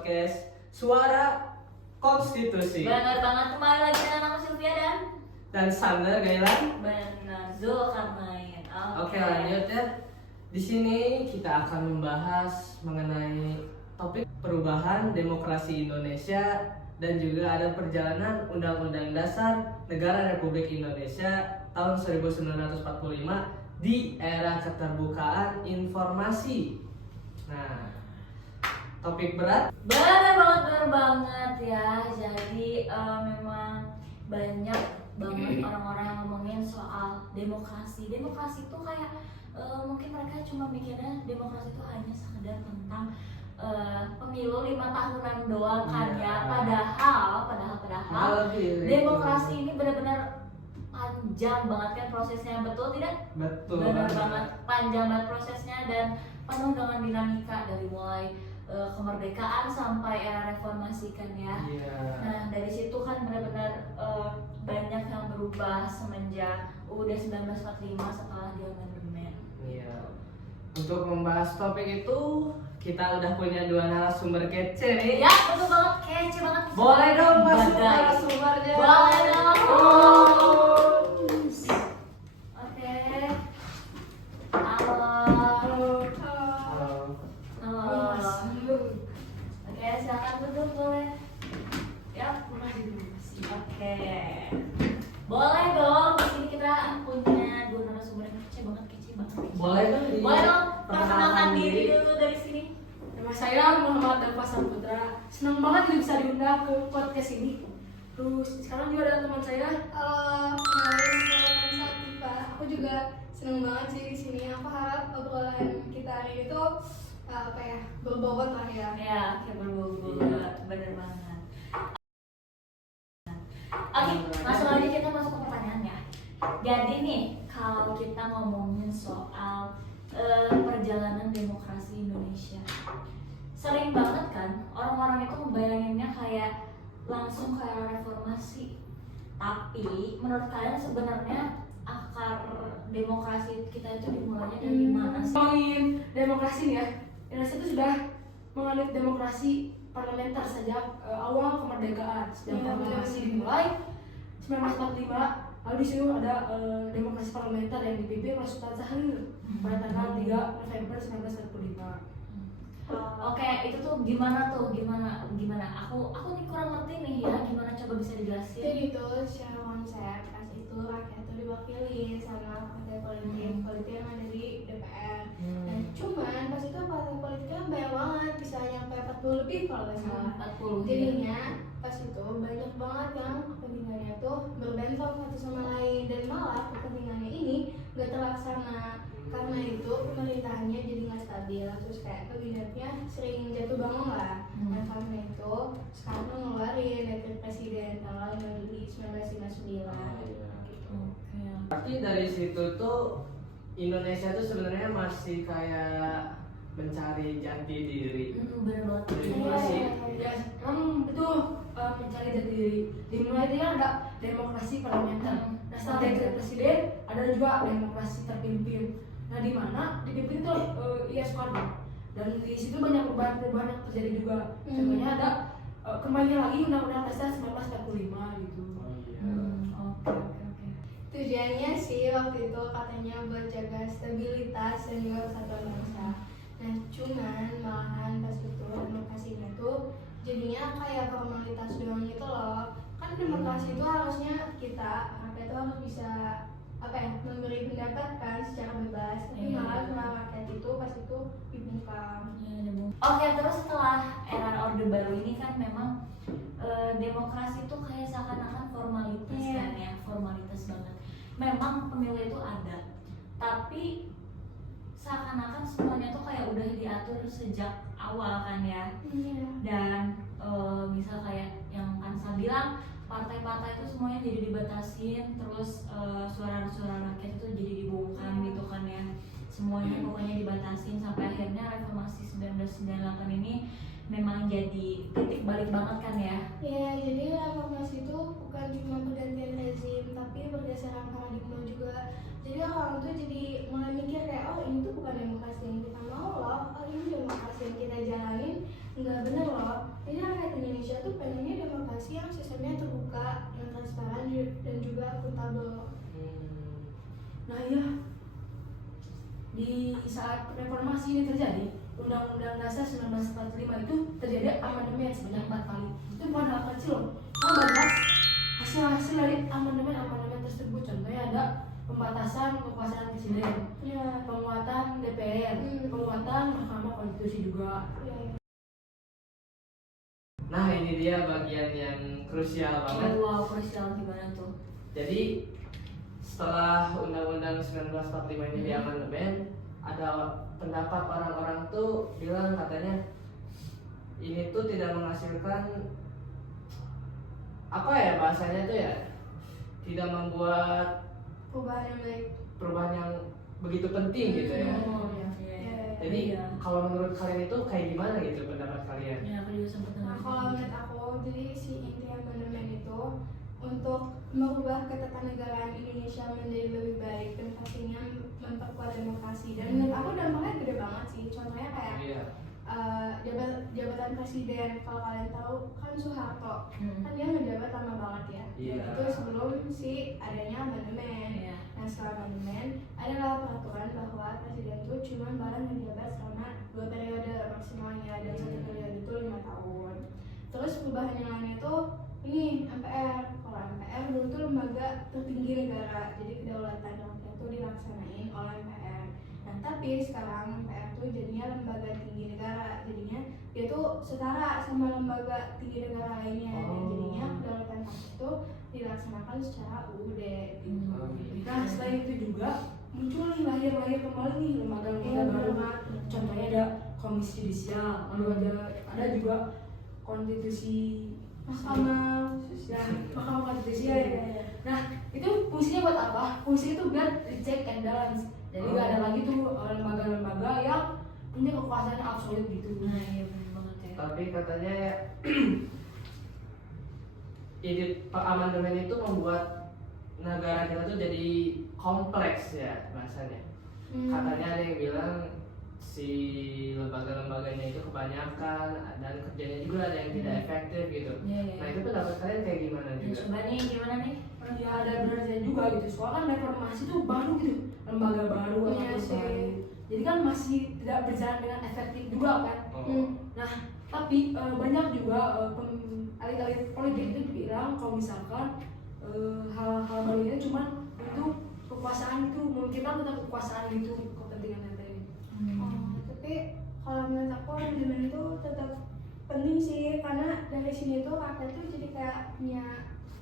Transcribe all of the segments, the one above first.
podcast Suara Konstitusi. Benar banget, kembali lagi dengan aku Sylvia Dan Sander Gailan. benar Zulkarnain. Oke, lanjut ya. Di sini kita akan membahas mengenai topik perubahan demokrasi Indonesia dan juga ada perjalanan Undang-Undang Dasar Negara Republik Indonesia tahun 1945 di era keterbukaan informasi. Nah, topik berat. Benar banget ya. Jadi memang banyak banget orang-orang yang ngomongin soal demokrasi. Demokrasi itu kayak mungkin mereka cuma mikirnya demokrasi itu hanya sekedar tentang pemilu 5 tahunan doang kan ya. Padahal demokrasi ini benar-benar panjang banget kan prosesnya, betul tidak? Betul. Benar banget, panjang banget prosesnya dan penuh dengan dinamika dari mulai kemerdekaan sampai era reformasi kan ya. Nah dari situ kan benar-benar banyak yang berubah semenjak UUD 1945 setelah diamandemen. Iya. Untuk membahas topik itu kita udah punya dua narasumber kece nih. Ya betul banget, kece banget. Boleh dong masuk Badai. narasumbernya. Boleh dong. Oke. Halo. Halo. Oke, silakan duduk boleh. Ya, oke. Boleh dong. Di sini kita punya dua narasumber yang kece banget. Boleh dong. Boleh dong. Perkenalkan diri dulu dari sini. Nama saya Muhammad Dalfa Saputra. Senang banget nih bisa diundang ke podcast ini. Terus sekarang juga ada teman saya. Halo, kenalin aku Ansa Tifa. Aku juga seneng banget sih di sini. Aku harap obrolan kita hari ini tuh berbobot lah ya. Ya, kayak berbobot, bener banget. Oke, langsung aja kita masuk ke pertanyaannya. Jadi nih, kalau kita ngomongin soal perjalanan demokrasi Indonesia, sering banget kan orang-orang itu membayanginnya kayak langsung kayak reformasi. Tapi menurut kalian sebenarnya akar demokrasi kita itu dimulainya dari mana sih? Ngomongin demokrasi nih ya. Indonesia itu sudah menganut demokrasi parlementer sejak awal kemerdekaan. Sejak proklamasi dimulai 1945. Lalu di sini ada demokrasi parlementer yang dipimpin oleh Sultan Syahrir pada tanggal 3 November 1945. Oke, itu tuh gimana? Aku nih kurang ngerti nih ya, gimana coba bisa dijelasin? Jadi tuh secara konsep pas itu rakyat tuh diwakili sama partai politik yang ada di DPR. Nah, cuman pas itu partai politiknya banyak banget, bisa nyampe 40 lebih kalau nggak salah. 40. Jadinya pas itu banyak banget yang kepentingannya tuh berbentrok satu sama lain dan malah kepentingannya ini nggak terlaksana. Karena itu pemerintahannya jadi nggak stabil, terus kayak kabinetnya sering jatuh bangun lah. Nah karena itu sekarang ngeluarin dekret presiden tanggal 5 Juli 1959 gitu. Berarti dari situ tuh Indonesia tuh sebenarnya masih kayak mencari jati diri. Bener banget. Demokrasi. Ya, sekarang itu mencari jati diri. Dimulai dia ada demokrasi parlementer. Nah setelah dekret presiden ada juga demokrasi terpimpin. Nah di mana dipimpin itu Soekarno. Dan di situ banyak perubahan-perubahan yang terjadi juga. Contohnya ada kembali lagi Undang-Undang Dasar 1945 gitu. Oke. Tujuannya sih waktu itu katanya buat jaga stabilitas dan juga persatuan bangsa. Nah cuman malahan pas itu demokrasinya tuh jadinya kayak formalitas doang gitu loh. Kan demokrasi itu harusnya kita rakyat itu harus bisa memberi pendapat kan secara bebas. Tapi malah cuma rakyat itu pas itu dibungkam. Oke, terus setelah era Orde Baru ini kan memang demokrasi itu kayak seakan-akan formalitas kan ya, formalitas banget. Memang pemilu itu ada, tapi seakan-akan semuanya tuh kayak udah diatur sejak awal kan ya. Dan misal kayak yang Kansa bilang, partai-partai itu semuanya jadi dibatasin, terus suara-suara rakyat itu jadi dibungkam gitu kan ya. Semuanya pokoknya dibatasin sampai akhirnya reformasi 1998 ini memang jadi titik balik banget kan ya. Ya, jadi reformasi itu bukan cuma pergantian rezim, tapi pergeseran paradigma juga. Jadi orang tuh jadi mulai mikir kayak, oh ini tuh bukan demokrasi yang kita mau loh, oh ini demokrasi yang kita jalanin nggak bener loh. akuntabel. Nah iya, di saat reformasi ini terjadi, Undang-Undang Dasar 1945 itu terjadi amandemen sebanyak 4 kali. Itu bukan hal kecil loh. Nah, banyak hasil-hasil dari amandemen tersebut. Contohnya ada pembatasan kekuasaan presiden, Ya. penguatan DPR, penguatan Mahkamah Konstitusi juga. Ya. Nah ini dia bagian yang krusial banget. Wow, krusial gimana tuh? Jadi setelah Undang-Undang 1945 ini diamandemen, ada pendapat orang-orang tuh bilang katanya ini tuh tidak menghasilkan apa ya bahasanya tuh ya, tidak membuat Perubahan yang baik. perubahan yang begitu penting gitu ya. Oh ya. Iya. Jadi Iya. kalau menurut kalian itu kayak gimana gitu pendapat kalian? Ya, aku juga sempat Nah, dengar. kalau menurut aku, jadi si inti amandemen itu untuk merubah ketatanegaraan Indonesia menjadi lebih baik dan pastinya memperkuat demokrasi. Dan menurut aku dampaknya gede banget sih. Contohnya kayak Iya. jabatan presiden, kalau kalian tahu kan Soeharto, Hmm. kan dia ngejabat lama banget ya. Iya. Dan itu sebelum si adanya amandemen. Iya. Nah setelah amandemen adalah peraturan bahwa presiden itu cuma barang menjabat selama 2 periode maksimalnya, dan 1 periode itu 5 tahun. Terus perubahan yang lain itu ini MPR. Kalau MPR dulu tuh lembaga tertinggi negara, jadi kedaulatan rakyat itu dilaksanain oleh MPR. Nah tapi sekarang MPR tuh jadinya lembaga tinggi negara, jadinya dia tuh setara sama lembaga tinggi negara lainnya. Dan jadinya kedaulatan rakyat itu dilaksanakan secara UUD gitu. Nah selain itu juga muncul nih lahir kembali nih lembaga-lembaga baru. Contohnya ada komisi judisial, lalu ada juga konstitusi Mahkamah ya, Mahkamah Konstitusi. Iya. Nah itu fungsinya buat apa? Fungsi itu biar check and balance. Jadi nggak ada lagi tuh lembaga-lembaga yang punya kekuasaan absolut gitu. Nah, iya benar banget ya. Tapi katanya ya ide amandemen itu membuat negara kita tuh jadi kompleks ya bahasanya. Katanya ada yang bilang si lembaga-lembaganya itu kebanyakan dan kerjanya juga ada yang tidak efektif gitu. Iya, iya. Nah itu pendapat kalian kayak gimana Ya, juga? coba nih gimana nih? Ya ada benarnya juga gitu. Soalnya kan reformasi itu baru gitu, lembaga baru Iya atau sih. baru. Jadi kan masih tidak berjalan dengan efektif juga kan. Oh. Nah, tapi banyak juga elit-elit politik itu bilang kalau misalkan hal-hal baru ini cuma untuk kekuasaan itu, memungkinkan tentang kekuasaan itu, kepentingan yang tadi. Tapi kalau menurut aku amandemen itu tetap penting sih, karena dari sini tuh rakyat tuh jadi kayak punya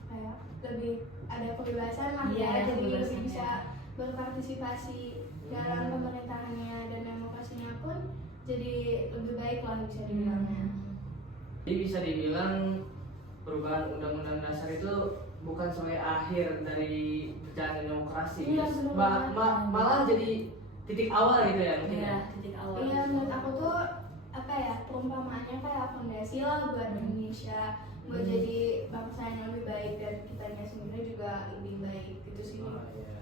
kayak lebih ada kebebasan lah Iya, ya, jadi kebebasan, lebih bisa ya. berpartisipasi dalam pemerintahannya, dan demokrasinya pun jadi lebih baik lah bisa dibilang. Jadi bisa dibilang perubahan Undang-Undang Dasar itu bukan sebagai akhir dari berjalan demokrasi, Iya, terus benar banget. malah jadi titik awal gitu ya mungkin Iya, ya. titik awal. Iya, menurut aku tuh apa ya, perumpamaannya kayak fondasi lah buat Indonesia, buat jadi bangsa yang lebih baik dan kitanya sendiri juga lebih baik gitu sih. Oh, iya.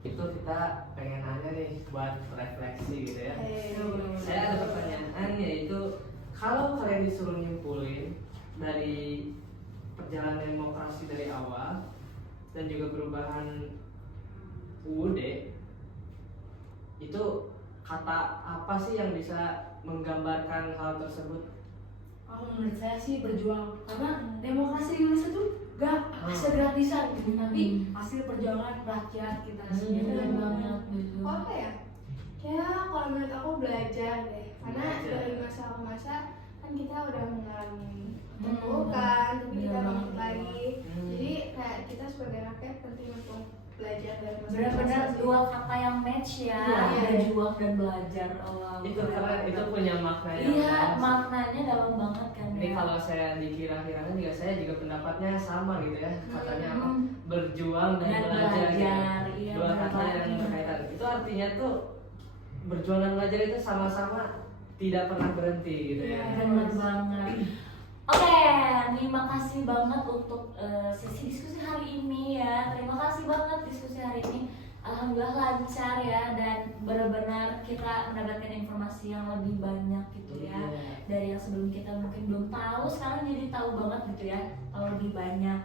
Itu kita pengen nanya nih buat refleksi gitu ya. Saya ada pertanyaan, yaitu kalau kalian disuruh nyimpulin dari perjalanan demokrasi dari awal dan juga perubahan UUD, itu kata apa sih yang bisa menggambarkan hal tersebut? Kalau menurut saya sih berjuang, karena demokrasi di Indonesia tuh gak hasil gratisan gitu, tapi hasil perjuangan rakyat kita sendiri. Benar banget, betul. Oh, apa ya? Ya kalau menurut aku belajar deh, karena Belajar. dari masa ke masa kan kita udah mengalami terpurukkan, tapi kita Benar bangkit banget. lagi. Jadi kayak kita sebagai rakyat penting untuk belajar dari masa ke Benar-benar masa sih. dua kata yang match ya, Iya. berjuang dan belajar. Oh, wow. Itu keren, itu punya makna yang Iya, dalam. maknanya dalam banget kan Ini ya. kalau saya dikira-kirakan juga saya juga pendapatnya sama gitu ya, katanya apa? Hmm. Berjuang dan, Dan belajar, gitu. belajar, iya, Dua benar kata yang banget. berkaitan. Itu artinya tuh berjuang dan belajar itu sama-sama tidak pernah berhenti gitu ya. Benar banget. Oke, terima kasih banget untuk sesi diskusi hari ini ya. Terima kasih banget diskusi hari ini. Alhamdulillah lancar ya, dan benar-benar kita mendapatkan informasi yang lebih banyak gitu ya. Iya. Dari yang sebelum kita mungkin belum tahu, sekarang jadi tahu banget gitu ya, tahu lebih banyak.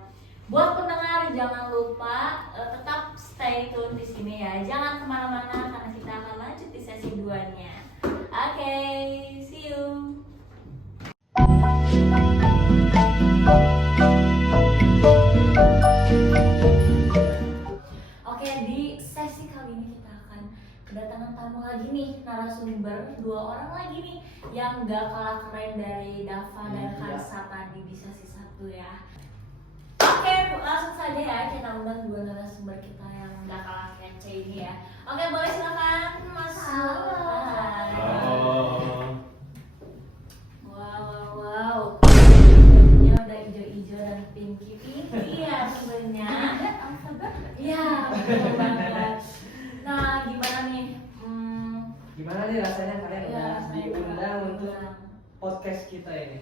Buat pendengar jangan lupa tetap stay tune di sini ya. Jangan kemana-mana karena kita akan lanjut di sesi 2-nya. Oke, see you. Oke, di sesi kali ini kita akan kedatangan tamu lagi nih, narasumber 2 orang lagi nih yang gak kalah keren dari Dava dan Hansa tadi di sesi 1 ya. Oke, langsung saja ya kita undang 2 narasumber kita yang gak kalah kece ini ya. Oke, boleh silakan Mas. Halo. Wow. Bajunya udah hijau-hijau dan pinky ya sebenarnya. Iya, betul banget. Nah, gimana nih? Gimana nih rasanya kalian Ya, udah rasanya diundang udah untuk diundang. podcast kita ini?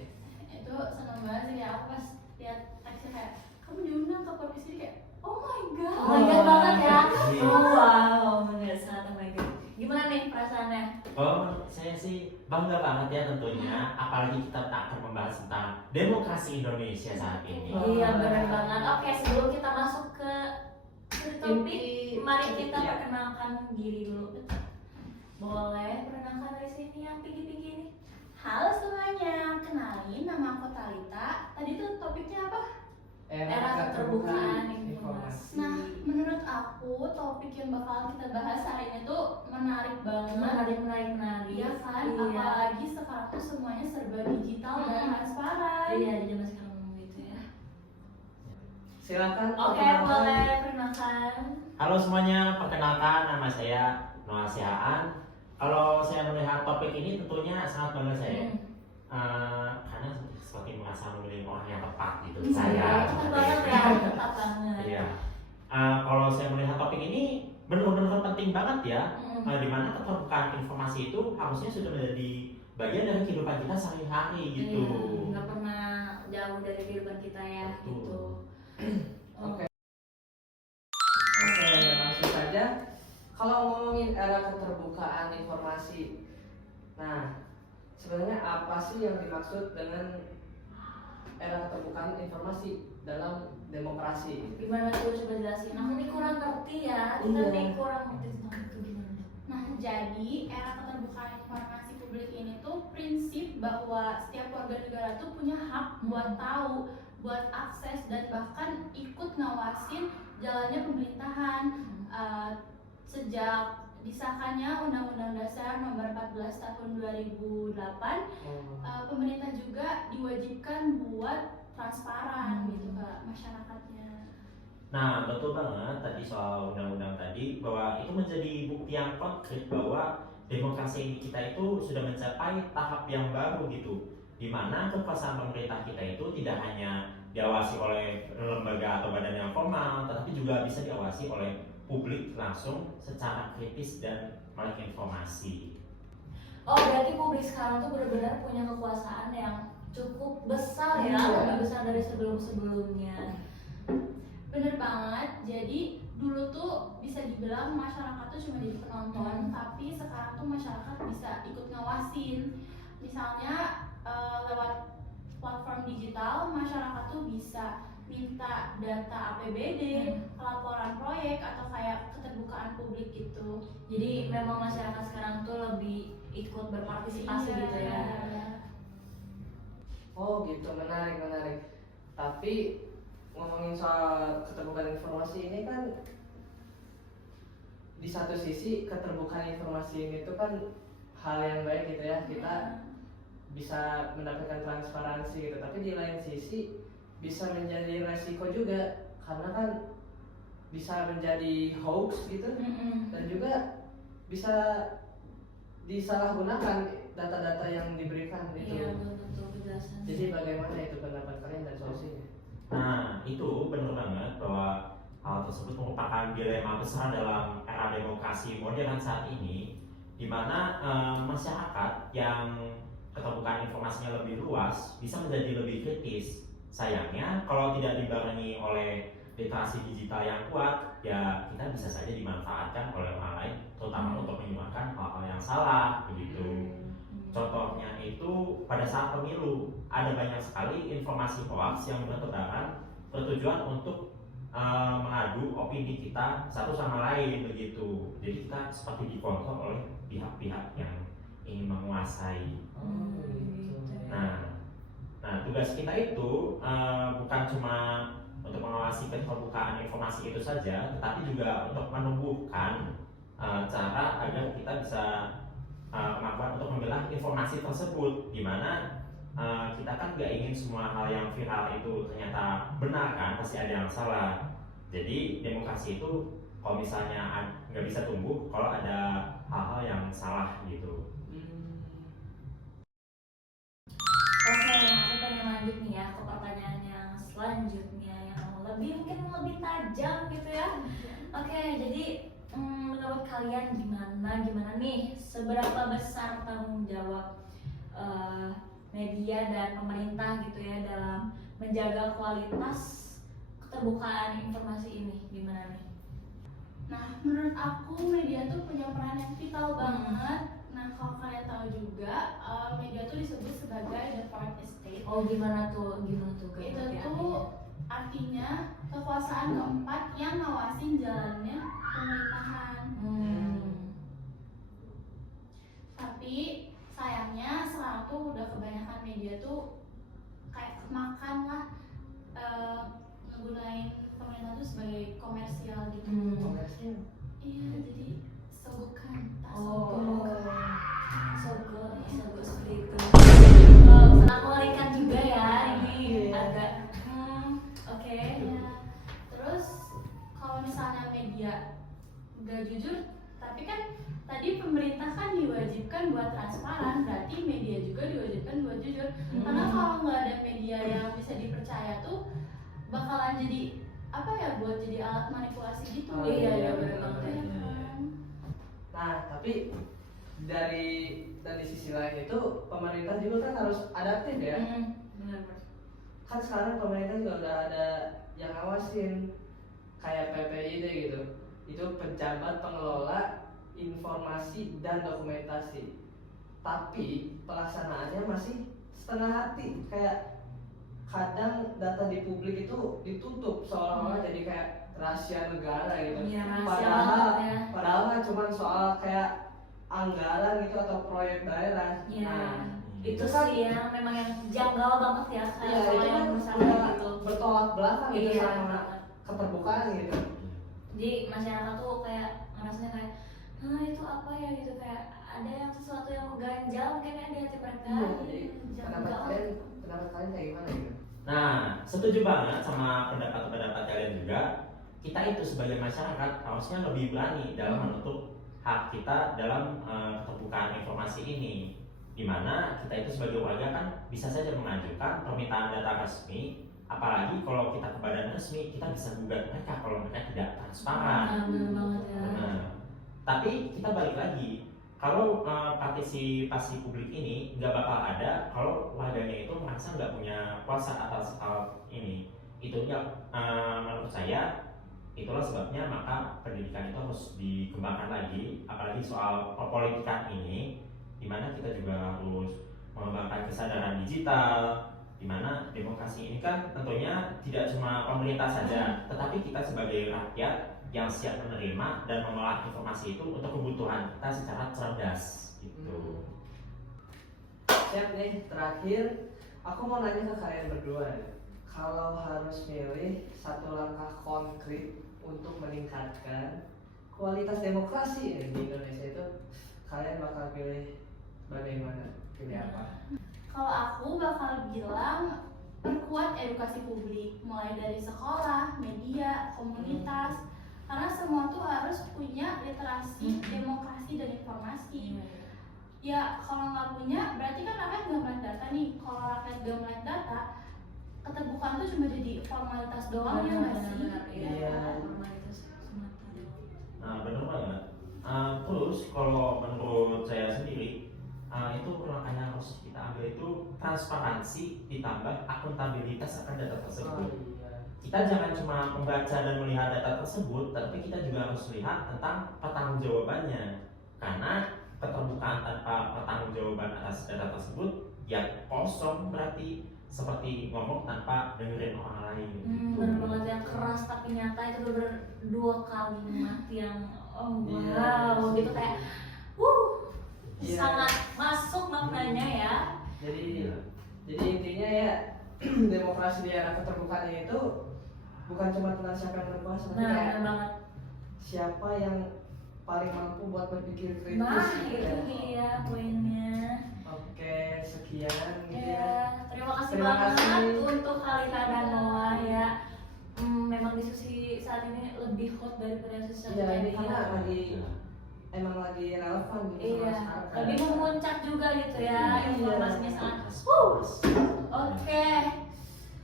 Itu seneng banget sih, kayak aku pas lihat teksnya kayak kamu diundang ke podcast ini kayak oh my god. Oh my god banget ya. Iya. Oh wow, bener sangat oh my god. Gimana nih perasaannya? Oh, saya sih bangga banget ya tentunya, apalagi kita akan membahas tentang demokrasi Indonesia saat ini. Iya benar banget. Oke, sebelum kita masuk ke topik, Inti- mari kita iya. perkenalkan diri dulu. Boleh perkenalkan dari sini yang tinggi-tinggi ini. Halo semuanya, kenalin nama aku Talita. Tadi tuh topiknya apa? Era keterbukaan informasi. Nah, menurut aku topik yang bakal kita bahas hari ini tuh menarik banget. menarik. Iya kan? Iya. Apalagi sekarang tuh semuanya serba digital dan transparan. Iya, di zaman sekarang gitu ya. Silakan. Oke, perkenalkan. boleh perkenalkan. Halo semuanya, perkenalkan nama saya Noah Sihaan. Kalau saya melihat topik ini tentunya sangat bangga saya. Karena seperti merasa memilih orang yang tepat gitu. Saya. Tepat banget ya, tepat banget. Iya. Kalau saya melihat topik ini benar-benar penting banget ya. Di mana keterbukaan informasi itu harusnya sudah menjadi bagian dari kehidupan kita sehari-hari gitu. Iya, nggak pernah jauh dari kehidupan kita ya Betul. gitu. Oke. Oke, langsung saja. Kalau ngomongin era keterbukaan informasi, nah sebenarnya apa sih yang dimaksud dengan era keterbukaan informasi dalam demokrasi? Gimana tuh coba jelasin? Aku nih kurang ngerti ya. Kita Iya. nih kurang ngerti tentang itu gimana? Nah, jadi era keterbukaan informasi publik ini tuh prinsip bahwa setiap warga negara tuh punya hak buat tahu, buat akses dan bahkan ikut ngawasin jalannya pemerintahan. Sejak disahkannya Undang-Undang Dasar Nomor 14 Tahun 2008, pemerintah juga diwajibkan buat transparan gitu ke masyarakatnya. Nah, betul banget tadi soal undang-undang tadi, bahwa itu menjadi bukti yang konkret bahwa demokrasi kita itu sudah mencapai tahap yang baru gitu, di mana kekuasaan pemerintah kita itu tidak hanya diawasi oleh lembaga atau badan yang formal, tetapi juga bisa diawasi oleh publik langsung secara kritis dan melek informasi. Oh, berarti publik sekarang tuh benar-benar punya kekuasaan yang cukup besar ya, Iya. lebih besar dari sebelum-sebelumnya. Bener banget, jadi dulu tuh bisa dibilang masyarakat tuh cuma jadi penonton, tapi sekarang tuh masyarakat bisa ikut ngawasin. Misalnya lewat platform digital, masyarakat tuh bisa minta data APBD, laporan proyek, atau kayak keterbukaan publik gitu. Jadi memang masyarakat sekarang tuh lebih ikut berpartisipasi Iya. gitu ya. Oh gitu, menarik. Tapi ngomongin soal keterbukaan informasi ini kan, di satu sisi keterbukaan informasi ini tuh kan hal yang baik gitu ya, kita bisa mendapatkan transparansi gitu. Tapi di lain sisi bisa menjadi resiko juga, karena kan bisa menjadi hoax gitu, dan juga bisa disalahgunakan data-data yang diberikan gitu. Iya, betul penjelasan. Jadi bagaimana itu pendapat kalian dan solusinya? Nah, itu benar banget bahwa hal tersebut merupakan dilema besar dalam era demokrasi modern saat ini, di mana masyarakat yang keterbukaan informasinya lebih luas bisa menjadi lebih kritis. Sayangnya, kalau tidak dibarengi oleh literasi digital yang kuat, ya kita bisa saja dimanfaatkan oleh orang lain, terutama untuk menyuarakan hal-hal yang salah, begitu. Contohnya itu pada saat pemilu, ada banyak sekali informasi hoax yang bertebaran bertujuan untuk mengadu opini kita satu sama lain begitu. Jadi kita seperti dikontrol oleh pihak-pihak yang ingin menguasai. gitu. Nah, tugas kita itu bukan cuma untuk mengawasi keterbukaan informasi itu saja, tetapi juga untuk menumbuhkan cara agar kita bisa kemampuan untuk memilah informasi tersebut, di mana kita kan nggak ingin semua hal yang viral itu ternyata benar kan, pasti ada yang salah. Jadi demokrasi itu kalau misalnya nggak bisa tumbuh kalau ada hal-hal yang salah gitu. Oke, aku pengen lanjut nih ya ke pertanyaan yang selanjutnya yang mungkin lebih tajam gitu ya. Oke, jadi menurut kalian gimana nih, seberapa besar tanggung jawab media dan pemerintah gitu ya dalam menjaga kualitas keterbukaan informasi ini, gimana nih? Nah, menurut aku media tuh punya peran yang vital banget. Nah, kalau kalian tahu juga, media tuh disebut sebagai the fourth estate. Oh, gimana tuh kayak Itu artinya? tuh artinya kekuasaan keempat yang ngawasin jalannya pemerintahan. Tapi sayangnya sekarang tuh udah kebanyakan media tuh kayak makan lah, ngegunain pemerintah tuh sebagai komersial gitu. Komersial. Iya, jadi sogokan, tak Oh, sogok. sogo seperti itu. Mengerikan juga ya ini agak. Oke. Ya. Terus kalau misalnya media nggak jujur, tapi kan tadi pemerintah kan diwajibkan buat transparan, berarti media juga diwajibkan buat jujur. Karena kalau nggak ada media yang bisa dipercaya tuh bakalan jadi apa ya, buat jadi alat manipulasi gitu. Oh, iya, benar banget. Ya kan? Nah, tapi dari sisi lain itu pemerintah juga kan harus adaptif ya. Benar. Kan sekarang pemerintah juga udah ada yang ngawasin kayak PPID gitu. Itu pejabat pengelola informasi dan dokumentasi. Tapi pelaksanaannya masih setengah hati. Kayak kadang data di publik itu ditutup seolah-olah jadi kayak rahasia negara gitu. Iya, rahasia Padahal banget ya. padahal kan cuma soal kayak anggaran gitu atau proyek daerah. Iya. Nah, Itu kan sih yang memang yang janggal banget ya, iya, kalau itu yang kan misalnya udah gitu. bertolak belakang gitu Iya, sama banget. keterbukaan gitu. Jadi masyarakat tuh kayak ngerasanya kayak, itu apa ya gitu, kayak ada yang sesuatu yang ganjal mungkin ya di hati mereka. Iya, jadi Janggal. pendapat kalian kayak gimana gitu? Nah, setuju banget sama pendapat kalian juga. Kita itu sebagai masyarakat harusnya lebih berani dalam menuntut hak kita dalam keterbukaan informasi ini. Dimana kita itu sebagai warga kan bisa saja mengajukan permintaan data resmi, apalagi kalau kita ke badan resmi kita bisa gugat mereka kalau mereka tidak transparan. Benar banget ya. Nah, tapi kita balik lagi, kalau partisipasi publik ini nggak bakal ada kalau warganya itu merasa nggak punya kuasa atas hal ini. Itu menurut saya itulah sebabnya maka pendidikan itu harus dikembangkan lagi, apalagi soal perpolitikan ini, di mana kita juga harus mengembangkan kesadaran digital, di mana demokrasi ini kan tentunya tidak cuma pemerintah saja, tetapi kita sebagai rakyat yang siap menerima dan mengolah informasi itu untuk kebutuhan kita secara cerdas gitu. Siap nih, terakhir aku mau nanya ke kalian berdua ya. Kalau harus milih satu langkah konkret untuk meningkatkan kualitas demokrasi di Indonesia itu, kalian bakal pilih bagaimana? Pilih apa? Kalau aku bakal bilang perkuat edukasi publik, mulai dari sekolah, media, komunitas, karena semua tuh harus punya literasi demokrasi dan informasi. Ya kalau nggak punya, berarti kan rakyat nggak melek data nih. Kalau rakyat nggak melek data, keterbukaan tuh cuma jadi formalitas doang ya nggak sih? Iya. Formalitas semata. Nah, benar banget. Terus kalau menurut saya sendiri, itu langkah yang harus kita ambil itu transparansi ditambah akuntabilitas akan data tersebut. Kita jangan cuma membaca dan melihat data tersebut, tapi kita juga harus lihat tentang pertanggungjawabannya. Karena keterbukaan tanpa pertanggungjawaban atas data tersebut, ya kosong berarti seperti ngomong tanpa dengerin orang lain. Bener banget, yang keras tapi nyata itu bener dua kalimat yang wow gitu kayak Iya. sangat masuk maknanya ya. Jadi intinya ya demokrasi di era keterbukaan ini itu bukan cuma tentang siapa yang berkuasa, tapi Nah, kayak bener banget. siapa yang paling mampu buat berpikir kritis. Nah, gitu itu ya. dia poinnya. Oke, sekian gitu Ya, ya. terima kasih Terima banget kasih. untuk Alina dan Noah ya. Memang diskusi saat ini lebih hot daripada diskusi Iya, ini yang karena lalu. emang lagi relevan gitu Iya, sama sekarang. lebih memuncak juga gitu ya, Iya. informasinya sangat. Oke.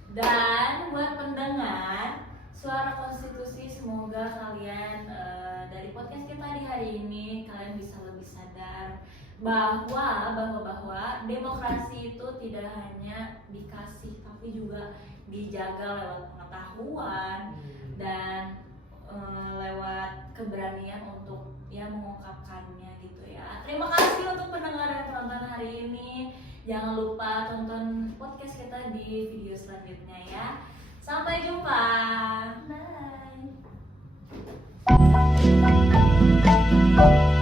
Dan buat pendengar Suara Konstitusi, semoga kalian dari podcast kita di hari ini kalian bisa lebih sadar bahwa demokrasi itu tidak hanya dikasih tapi juga dijaga lewat pengetahuan dan lewat keberanian untuk ya mengungkapkannya gitu ya. Terima kasih untuk pendengar dan penonton hari ini. Jangan lupa tonton podcast kita di video selanjutnya ya. Sampai jumpa. Bye.